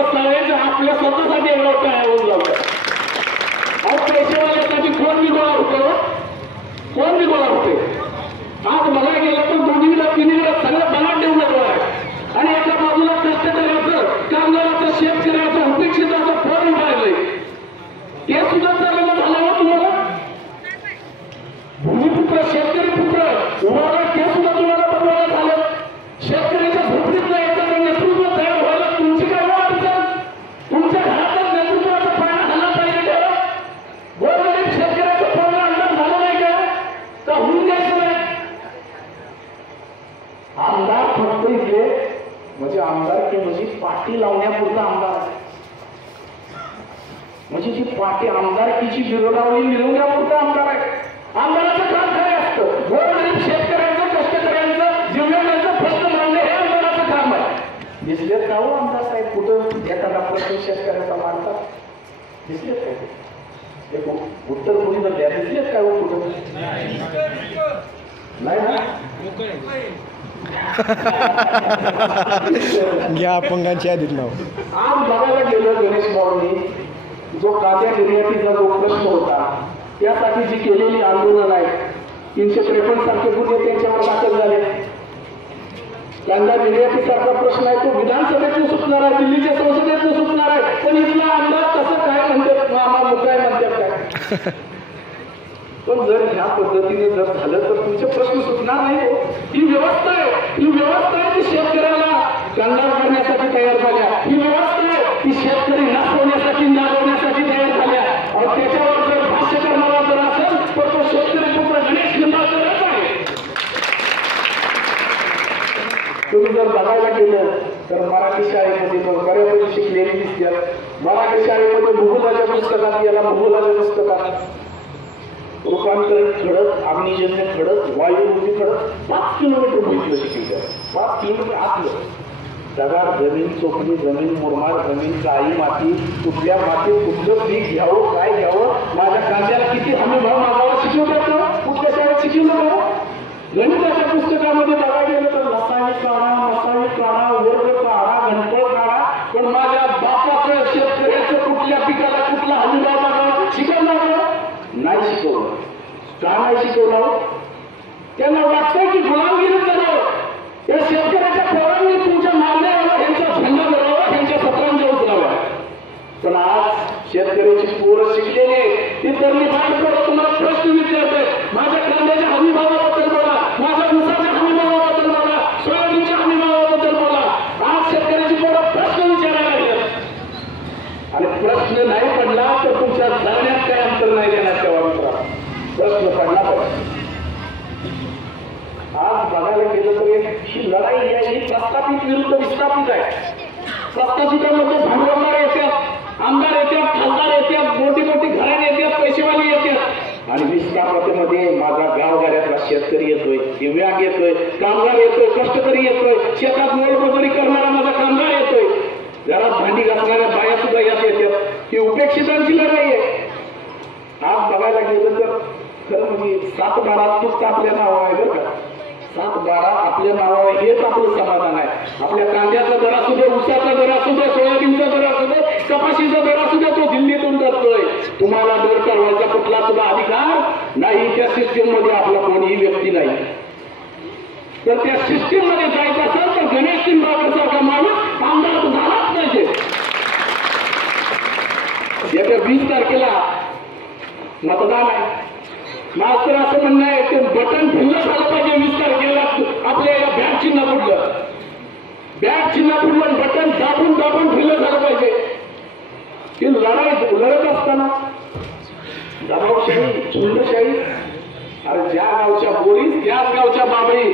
व्यवस्था आहे जे आपल्या स्वतःसाठी एवढं काय होऊन जातं. अहो पैसेवाल्यासाठी कोण गोळा होतो, कोण गोळा होते. आज मला गेलं तर दोन्हीला तिन्हीला सगळं बलाढ्य उमेदवार आहे आणि एका बाजूला कष्टकऱ्याचं, कामगाराचं, शेतकऱ्याचं, उपेक्षिताचं फळ उभारलंय. ते सुद्धा चालवलं झालं हो तुम्हाला. भूमिपुत्र शेतकरी पुत्र उभारला ते सुद्धा तुम्हाला बनवायला झालं. शेतकऱ्याच्या झोपडीतलं एखादं नेतृत्व तयार व्हायला तुमची काय अडचण. तुमच्या घरातच नेतृत्वाचा पाया झाला पाहिजे का. गोरगरीब शेतकऱ्याचं पूर्ण अंदाज झालं नाही का होऊन द्यायचं नाही. आमदार फक्त इथे म्हणजे आमदार की म्हणजे पाठी लावण्यापुरता आमदार आहे. म्हणजे ती पाठी आमदारकीची बिरोडावली मिरवण्यापुरता आमदार आहे. आमदाराचं काम काय असतं. गोरगरीब शेतकऱ्यांचं, कष्टकऱ्यांचं, जिल्ह्याचं प्रश्न मांडणे हे आमदाराचं काम आहे. दिसलेत का हो आमदार साहेब कुठं एखादा प्रश्न शेतकऱ्याचा मांडतात. दिसलेत काय ते उत्तर कोणी तर द्या. दिसलेत काय हो कुठं नाही ना. घ्या अपंगांच्या यादीत नाव. आज बघायला गेलं गणेश भाऊंनी जो कांद्या निर्यातीचा जो प्रश्न होता त्यासाठी जी केलेली आंदोलन आहे 353 सारखे गुन्हे त्यांच्यावर दाखल झाले. कांदा निर्यातीसारखा प्रश्न आहे तो विधानसभेतून सुटणार आहे, दिल्लीच्या संसदेतून सुटणार आहे. पण इथला आमदार कसं काय म्हणतात मामा मुकाय म्हणतात काय. पण जर ह्या पद्धतीने जर झालं तर तुमचे प्रश्न सुटणार नाही. ही व्यवस्था आहे, ही व्यवस्था आहे ती शेतकऱ्याला कंगाल करण्यासाठी तयार झाल्या. ही व्यवस्था आहे ती शेतकरी नाचवण्यासाठी नागवण्यासाठी तयार झाल्या. आणि त्याच्यावर जर भाष्य करणारा जर असेल तर तो शेतकरी पुत्र गणेश निंबाळकरच आहे. तुम्ही जर बघायला गेलं तर मराठी शाळेमध्ये पण बऱ्यापैकी शिकलेली दिसतात. मराठी शाळेमध्ये भूगोलाच्या पुस्तकात याला भूगोलाच्या पुस्तकात रूपांतरण खडक, अग्निजन्य खडक, वायुरूपी खडक 5 किलोमीटर भूमीतलं शिकवलं. 5 किलोमीटर आतलं दगाड जमीन, चोपडी जमीन, मुरमाड जमीन, काळी माती, कुठल्या मातीत कुठलं पीक घ्यावं, काय घ्यावं, माझ्या कांद्याला किती हमी भाव मागावा शिकवतात. कुठल्या शाळेत शिकवलं का. गणिताच्या पुस्तकामध्ये बघायला गेलं तर मसावी काढा, वर्ग काढा, गणपळ काढा. पण माझ्या बापाचं शेतकऱ्याचं कुठल्या पिकाला कुठला हमी भाव मागावा शिकवलं नाही. शिकवलं का नाही शिकवलं. त्यांना वाटतं की गुलामगिरी करावं. त्या शेतकऱ्याच्या पोरांनी तुमच्या मागण्यावर ह्यांचा झेंडा धरावा, ह्यांच्या सत्रांच्या उतराव्या. पण आज शेतकऱ्याची पोरं शिकलेली ती तरली बाहेर तुम्हाला प्रश्न विचारते. माझ्या कांद्याच्या हमी भावाबद्दल बोला, माझ्या ऊसाच्या हमी भावाबद्दल बोला, सोयाबीनच्या हमी भावाबद्दल बोला. आज शेतकऱ्याची पोरं प्रश्न विचारायला लागतात आणि प्रश्न नाही पडला तर तुमच्या जाण्यात काय अंतर नाही देणार. तेव्हा प्रश्न पडला पाहिजे. आज बघायला गेलं तर ही लढाई ही प्रस्थापित विरुद्ध विस्थापित आहे. प्रस्थापितांमध्ये भांडवलदार येतात, आमदार येतात, खासदार येतात, मोठी मोठी घराणे येतात, पैसेवाली येतात. आणि विस्थापितमध्ये माझा गावगाड्यातला शेतकरी येतोय, दिव्यांग येतोय, कामगार येतोय, कष्टकरी येतोय, शेतात मोलमजुरी करणारा माझा कामगार येतोय, घरात भांडी घासणाऱ्या बाया सुद्धा यात येतात. ही उपेक्षितांची लढाई आहे. आज बघायला गेलं तर खरं म्हणजे 7-12 फक्त आपल्या नावावर आहे बरं का. 7-12 आपल्या नावावर हेच आपलं समाधान आहे. आपल्या कांद्याचा दर असू दे, ऊसाचा दर असू दे, सोयाबीनचा दर असू दे, कपाशीचा दर असू दे, तो दिल्लीतून जातोय. तुम्हाला दर ठरवायचा कुठला सुद्धा अधिकार नाही. त्या सिस्टीम मध्ये आपला कोणीही व्यक्ती नाही. तर त्या सिस्टीम मध्ये जायचं असेल तर गणेश निंबाळकर सारखा माणूस आमदार झालाच पाहिजे. येत्या 20 तारखेला मतदान आहे. मात्र असं म्हणणं आहे ते बटन फिरलं झालं पाहिजे. 20 तारखेला आपल्या या बॅट चिन्ह पुढलं, बॅट चिन्ह पुढलं बटन दाबून दाबून फिरलं झालं पाहिजे. ही लढाई लढत असताना दबावशाही, झुंडशाही, अरे ज्या गावच्या बोरीस त्याच गावच्या बाबळी.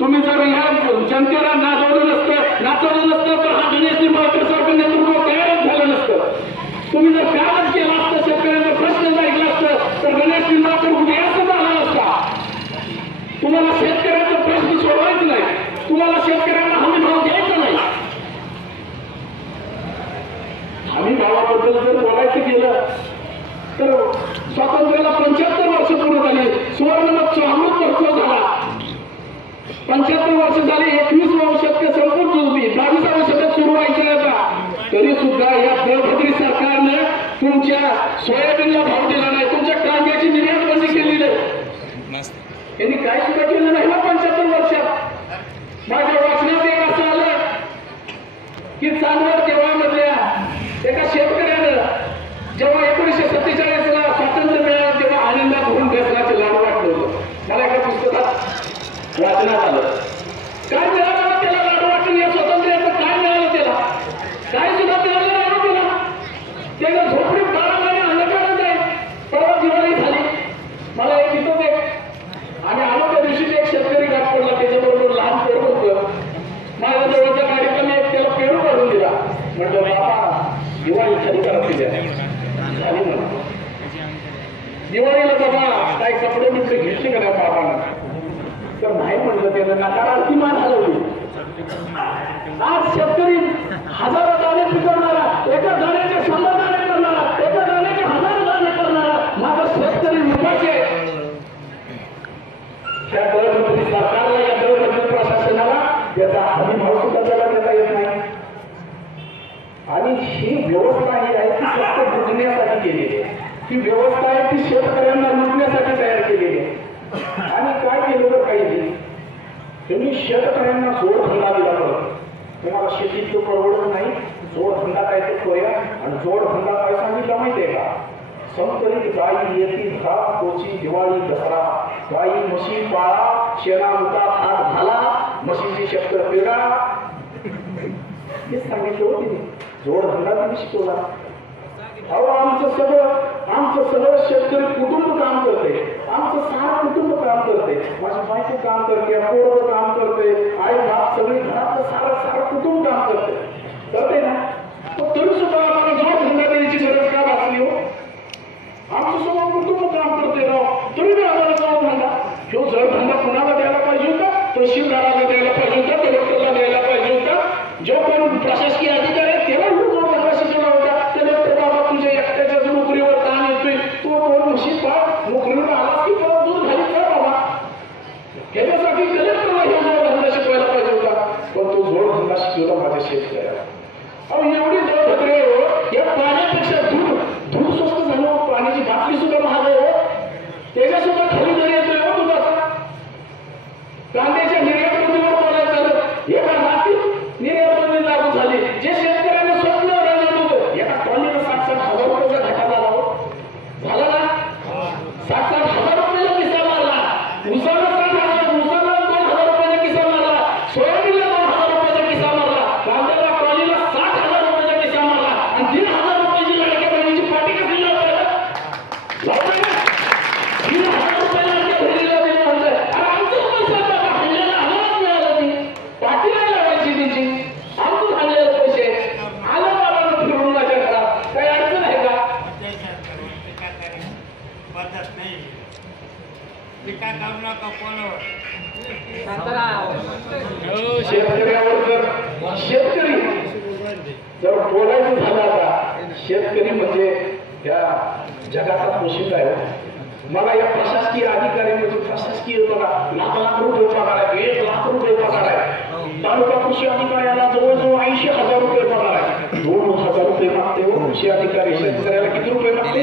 तुम्ही जर ह्या जनतेला नाचवलं नसतं तर हा गणेश निंबाळकर सारखं नेतृत्व तयारच झालं नसतं. तुम्ही जर कामच केलं असतं, शेतकऱ्यांचा प्रश्न ऐकला असतं तर गणेश निंबाळकर कुठे असं झाला नसता. तुम्हाला शेतकऱ्यांचा प्रश्न सोडवायचा नाही, तुम्हाला शेतकऱ्यांना हमी भाव द्यायचा नाही. हमी भावाबद्दल जर बोलायचं गेलं तर स्वातंत्र्याला 75 वर्ष पूर्ण झाली. सुवर्णमहोत्सव अमृत महोत्सव झाला. 75 वर्ष झाली. 21व्या शतक संपूर्ण जुळली, 22व्या शतक सुरू व्हायचं आता. तरी सुद्धा सोयाबीनला भाव दिला नाही, तुमच्या कांद्याची निर्यात बंदी केलेली आहे. यांनी काय सुद्धा केलं नाही ना 75 वर्षात. माझ्या वाचनात एक असं आलं की चांदवड देवळामधल्या एका शेतकऱ्यानं जेव्हा 1947 ला स्वातंत्र्य मिळालं तेव्हा आनंदात होऊन बेसनाचे लाडू वाटलं होतं. मला एका पुस्तकात वाचनात आलं. काय मिळालं त्याला लाडू वाटून, या स्वातंत्र्याचं काय मिळालं त्याला? काय सुद्धा त्याला लाडू दिला. त्याला झोपडीत 12 महिने अंधकारच आहे. परवा दिवाळी झाली, मला एक तिथं ते आम्ही आलो त्या दिवशी एक शेतकरी गाठ पडला, त्याच्याबरोबर लहान पेरू होतं. माझ्या जवळच्या कार्यक्रम एक त्याला पेरू काढून दिला. म्हटलं बाबा दिवाळी खरी करत दिल्या झाली म्हणून. दिवाळीला बाबा काही कपडे बिपडे घेतले का नाही बाबांना? तर नाही म्हटलं, त्यानं नकारार्थी मान हलवली. आज शेतकरी हजारो दाणे पिकवणारा, एका दाण्याचे 100 दाणे करणारा, एका दाण्याचे 1000 दाणे करणारा माझा शेतकरी विकाचे. त्या दळमंत्री सरकारला, या दळमंत्री प्रशासनाला त्याचा अभिभाव सुद्धा त्याला देता येत नाही. आणि ही व्यवस्था ही आहे ती फक्त बुजण्यासाठी केलेली आहे. ही व्यवस्था आहे ती शेतकऱ्यांना लुटण्यासाठी तयार केलेली आहे. आणि काय केलं तर काही नाही, त्यांनी शेतकऱ्यांना जोडधंदा दिला. बरं, तुम्हाला शेतीचं परवडत नाही, जोडधंदा काय ते करूया. आणि जोडधंदा काय सांगितलं माहिती आहे का? संकरित गाई येती घरात तोची दिवाळी दसरा. गाई म्हशी पाळा, शेणा मुका खात घाला, म्हशीची शक्कर पेडा. हे सांगितलं होते. जोडधंदा तुम्ही शिकवला. अहो आमचं सगळं शेतकरी कुटुंब काम करते. आमचं 6 कुटुंब काम करते. माझी बायको काम करते, पोरं काम करते, आई बाप सगळी घरातलं सारं कुटुंब काम करते ना. तरी सुद्धा आम्हाला जोडधंदा द्यायची गरज का भासली हो? आमचं सगळं कुटुंब काम करते राव, तरी मी आम्हाला जोडधंदा. ह्यो जोडधंदा कुणाला द्यायला पाहिजे होता? तहसीलदाराला द्यायला पाहिजे होता, कलेक्टरला द्यायला पाहिजे होता. जो कोण प्रशासकीय अधिकारी आहे त्याला जोडधंदा शिकवला होता. कलेक्टर बाबा तुझ्या एकट्याच्याच नोकरीवर काम येतोय, तो 2 म्हशी पाळ, नोकरीवर आलास की परत दूध घालीत का बाबा? ह्याच्यासाठी कलेक्टरला हे जोडधंदा शिकवायला पाहिजे होता. पण तो जोडधंदा शिकवला माझ्या शेतकऱ्याला. अहो एवढी दळभद्रे हो, या पाण्यापेक्षा दूध स्वस्त झालं. पाण्याची बाटली सुद्धा महाग आहे हो, त्याच्या सुद्धा खाली दर येतोय हो दुधाचा. कांद्याच्या निर्यात बंदीवर बोलायचं झालं, एका रात्रीत निर्यात बंदी लागू झाली. जे शेतकऱ्यांना स्वप्न राहिलं होतं, एका टॉलीला 60-60 हजार रुपयाचा घाटा झाला हो. झाला ना? 60-60 हजार रुपयाचा किस्सा मारला. उसाला 60,000, उसाला 2,000 रुपयाचा किस्सा मारला. सोयाबीनला 2,000 रुपयाचा किस्सा मारला. कांद्याला टॉलीला 60,000 रुपयाचा किस्सा मारला. आणि 1,500 रुपयाची लाडक्या बहिणीची पाटी कसली लावताय? लावताय ना? 1,500 रुपये लाडक्या बहिणीला दिलं म्हणतंय. अरे आमचंच पैसा बाबा, हल्ल्याला आम्हालाच मिळालं ती पाटी नाही लावायची तिची. आमचंच हल्ल्याला पैसे आलं बाबांना फिरून माझ्या घरात. काही अडचण आहे का? शेतकऱ्यावर शेतकरी जर बोलायचं झालं, आता शेतकरी म्हणजे या जगाचा पोशिंदा आहे. मला या प्रशासकीय अधिकारी म्हणजे प्रशासकीय बघा लाख रुपये पगार आहे, 1 लाख रुपये पगार आहे. तालुका कृषी अधिकाऱ्याला जवळजवळ 80,000 रुपये पगार आहे. 2,000 रुपये मागते हो कृषी अधिकारी. शेतकऱ्याला किती रुपये मागते?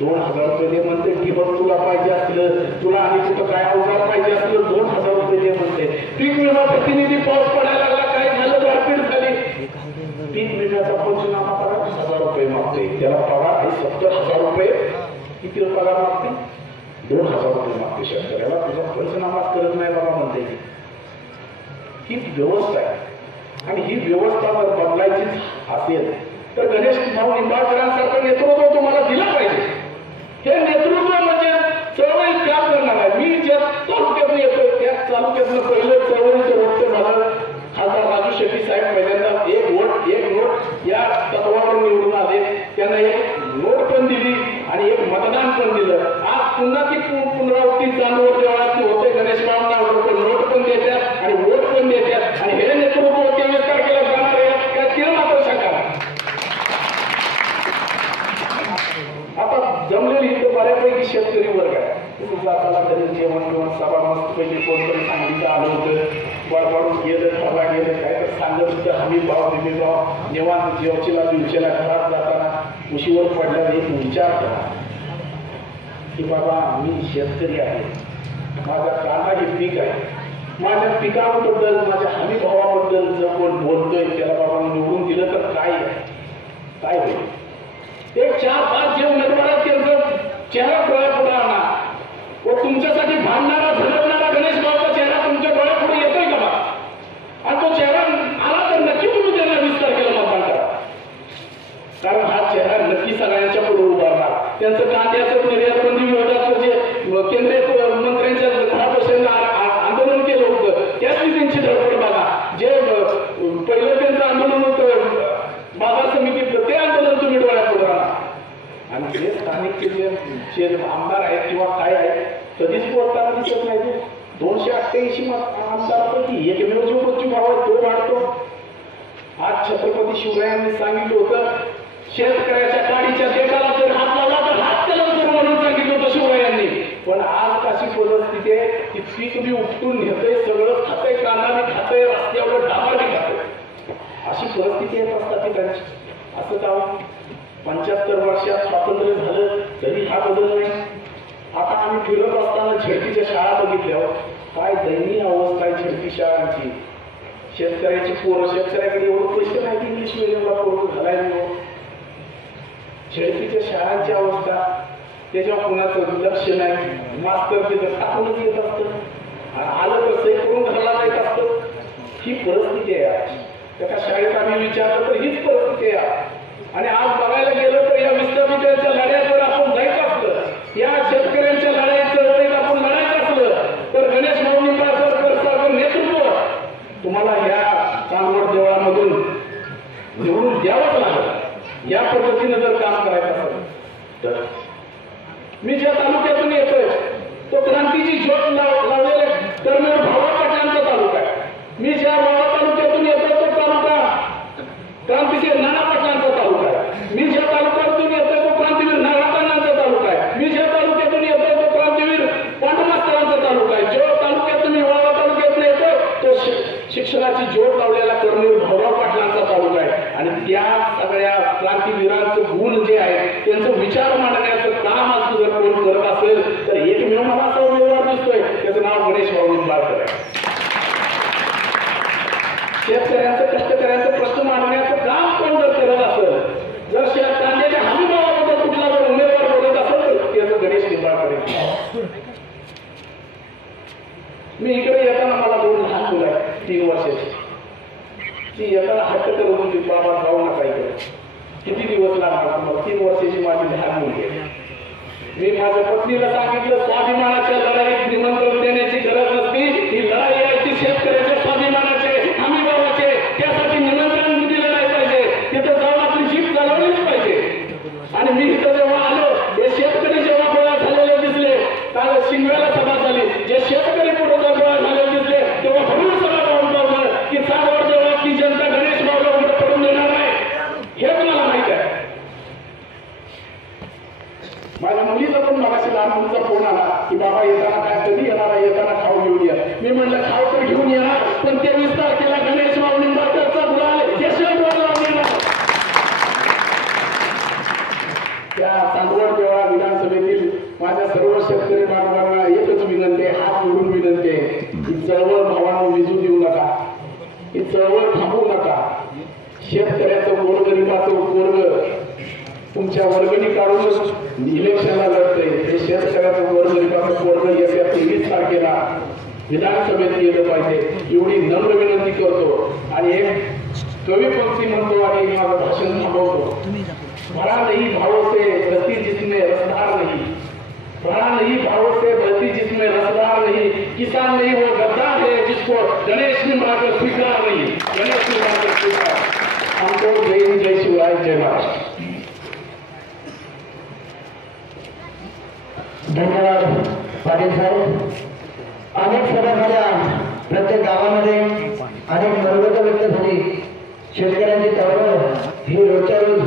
2,000 रुपये दे म्हणते. ठिबक तुला पाहिजे असलं, तुला आणि कुठं काय अवजार पाहिजे असलं, 2,000 रुपये दे म्हणते. पीक विमा प्रतिनिधी पाऊस पडायला लागला, काय झालं, गारपीट झाली, पीक विम्याचा पंचनामा करा, 1,000 रुपये मागते. त्याला पगार आहे 70,000 रुपये. किती पगार मागते? 2,000 रुपये मागते शेतकऱ्याला. तुझा पंचनामा करत नाही बाबा म्हणते. ही व्यवस्था आहे. आणि ही व्यवस्था जर बदलायचीच असेल तर गणेश भाऊ निंबाळकरांसारखं नेतृत्व तुम्हाला दिलं पाहिजे. हे नेतृत्व म्हणजे चळवळीत काम करणार आहे. मी ज्या तालुक्यातून येतोय त्या तालुक्यातलं पहिलं चळवळीचं वक्त झालं. खासदार राजू शेट्टी साहेब पहिल्यांदा 1 वोट 1 नोट या तत्वावर निवडून आले. त्यांना 1 नोट पण दिली आणि 1 मतदान पण दिलं. आज पुन्हा ती पुनरावृत्ती चांदवड देवळातली होते. गणेश बाबांना नोट पण देतात आणि वोट पण देतात. आणि हे नेतृत्व 23 तारखेला जाणार आहे काय ते मात्र शंका. आता जमलेली इथं बऱ्यापैकी शेतकरी वर्ग आहे. तुम्ही जाताना तरी जेवण सभा मस्त पैकी कोणतरी सांगलीचं आलं होतं, बडबडून गेलं, ठरला गेलं, काय तर सांगत होतं हमी भाव, हमी भाव, निवांत जेवचेला दिवचेला घरात जाताना कुशीवर पडल्यावर एक विचार करा की बाबा मी शेतकरी आहे, माझा कांदा हे पीक आहे, माझ्या पिकाबद्दल माझ्या हमी भावाबद्दल जर कोण बोलतोय त्याला बाबा निवडून दिलं तर काय होईल? एक 4-5 जे उमेदवार आहेत त्यांचं चेहरा डोळ्यापुढे आणा व तुमच्यासाठी भांडणारा झळकणारा गणेश भाऊचा चेहरा तुमच्या डोळ्यापुढे येतोय का बा? आणि तो चेहरा आला तर नक्की तुम्ही त्यांना 20 तारखेला मतदान करा, कारण हा चेहरा नक्की सगळ्यांच्या पुढे उभारणार. त्यांचं कांद्याचं निर्यात बंदी विरोधात जे केंद्रीय मंत्र्यांच्या घरापासून आंदोलन केलं होतं त्याची त्यांची धडपड बघा. जे पहिलं त्यांचं आंदोलन होतं बाजार समितीतलं ते आंदोलन तुम्ही डोळ्यापुढे राहा. आणि जे स्थानिक जे आमदार आहेत किंवा काय आहेत कधीच बोलताना दिसत नाही. ते 288 आमदारापैकी एकमेव जो मृत्यूभाव आहे तो वाढतो. आज छत्रपती शिवरायांनी सांगितलं होतं शेतकऱ्याच्या गाडीच्या देखाला जर हात लावला तर हात त्याला करू म्हणून सांगितलं होतं शिवरायांनी. पण आज कशी परिस्थिती आहे की पीक बी उपटून घेतोय, सगळं खातंय, कांदा बी खातंय, रस्त्यावर डांबर बी खातंय. अशी परिस्थिती आहे प्रस्थापितांची. असं का? 75 वर्षात स्वातंत्र्य झालं तरी हा बदल नाही. आता आम्ही फिरत असताना झेडपीच्या शाळा बघितल्यावर काय दयनीय अवस्था आहे झेडपी शाळांची. शेतकऱ्याची पोरं, शेतकऱ्याकडे एवढं पैसे नाही की इंग्लिश मिडियमला पोरं घालायला. झेडपीच्या शाळांची अवस्था, त्याच्यावर कुणाचं लक्ष नाही. मास्तर तिथं टाकूनच येत असतं, आलं तर सही करून घरला जात असतं. ही परिस्थिती आहे. एका शाळेत आम्ही विचारलं तर हीच परिस्थिती आहे. आणि आज बघायला गेलं तर या विस्थापितांच्या लढ्यात जर आपण जायचं असलं, या शेतकऱ्यांच्या लढाईचं आपण लढायचं असलं तर गणेश भाऊ निंबाळकर नेतृत्व तुम्हाला या चांदवड देवळामधून निवडून द्यावंच लागलं. या पद्धतीने जर काम करायचं असेल तर मी ज्या तालुक्यातून येतोय तो क्रांतीची ज्योत लावलेले तरमेर भावा पाटलांचा तालुका आहे. मी ज्या वाडा तालुक्यातून येतोय तो तालुका क्रांतीचे नाना पाटलांचा तालुका आहे. मी ज्या तालुक्यातून येतोय तो क्रांतीवीर नागापानांचा तालुका आहे. मी ज्या तालुक्यातून येतोय तो क्रांतीवीर पांडुमास्तरांचा तालुका आहे. जो तालुक्यातून मी वाडा तालुक्यातून येतोय तो शिक्षणाची ज्योत लावलेला तरमेर भाऊराव पाटलांचा तालुका आहे. आणि त्या सगळ्या क्रांतीवीरांचं गुण जे आहे त्यांचं विचार मांडण्याचं काम आज जर कोण करत असेल तर एकमेव मला असा उमेदवार दिसतोय, त्याचं नाव गणेश भाऊ निंबाळकर आहे. शेतकऱ्यांचं, कष्टकऱ्यांचं प्रश्न मांडण्याचं काम कोण जर करत असेल, जर कांद्याच्या हमीभावाबद्दल कुठला जर उमेदवार बोलत असेल तर त्याचं गणेश निंबाळकर आहे. मी इकडे येताना मला 2 लहान मुलं आहेत 3 वर्षाची. ती येताना हट्ट करत होती बाबा जाऊ नका इकडे, किती दिवस लागणार तुम्हाला, 3 वर्षाची माझी लहान मुलगी आहे. मी माझ्या पत्नीला सांगितलं स्वाभिमानाच्या लढाईत निमंत्रण देण्याची गरज नसती, ही लढाई आहे ती शेतकऱ्याच्या स्वाभिमानाचे, हमीभावाचे, त्यासाठी निमंत्रण दिलं नाही पाहिजे. तिथं जाऊन आपली जीप चालवलीच पाहिजे. आणि मी इथं जेव्हा आलो हे शेतकरी जेव्हा गोळा झालेले दिसले, काल शिंगव्याला सभा झाली, जे शेतकरी पुढे गोळा झालेले दिसले तेव्हा भरून सभा जाऊन पावलं की चांदवड देवळातली जनता गणेश भाऊला उलट पडून देणार नाही हेच मला माहित आहे. माझ्या मुलीचा पण मगाशी लहान मुलीचा फोन आला की बाबा येताना काय कधी येणार, येताना खाऊ घेऊन या. मी म्हणलं खाऊ तर घेऊन येणार, पण 23 तारखेला गणेश भाऊ निंबाळकरचा गुलाल यशवंतराव लावणार. त्या चांदवड देवळा विधानसभेतील माझ्या सर्व शेतकरी बांधवांना एकच विनंती आहे, हात जोडून विनंती आहे, ही चळवळ भावांना विजू देऊ नका, ही चळवळ थांबवू नका. शेतकऱ्याचं गोरगरिबाचं पोरग तुमच्या वर्गणी काढूनच इलेक्शनला लढते. हे शेतकऱ्याचं गोरगरिबाचं पोरग येत्या 23 तारखेला विधानसभेत गेलं पाहिजे एवढी नम्र विनंती करतो. आणि एक कवी पंक्ती म्हणतो आणि माझं भाषण थांबवतो. भरा नहीं भाव से गति जिसमें रसदार नहीं, भरा नहीं भाव से गति जिसमें रसदार नहीं, किसान नहीं वो गद्दार है जिसको गणेश निंबाळकर स्वीकार नहीं. गणेश निंबाळकर स्वीकार. हमको जय हिंद, जय शिवराय, जय महाराष्ट्र. धन्यवाद पाटील साहेब. अनेक सभा झाल्या, प्रत्येक गावामध्ये अनेक मनोगत व्यक्त झाली. शेतकऱ्यांची चळवळ ही रोजच्या रोज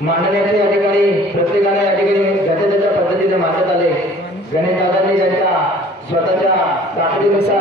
मांडण्याचे या ठिकाणी प्रत्येकाने या ठिकाणी ज्याच्या त्याच्या पद्धतीने मांडण्यात आले. गणेश दादांनी त्यांच्या स्वतःच्या ताकदीनुसार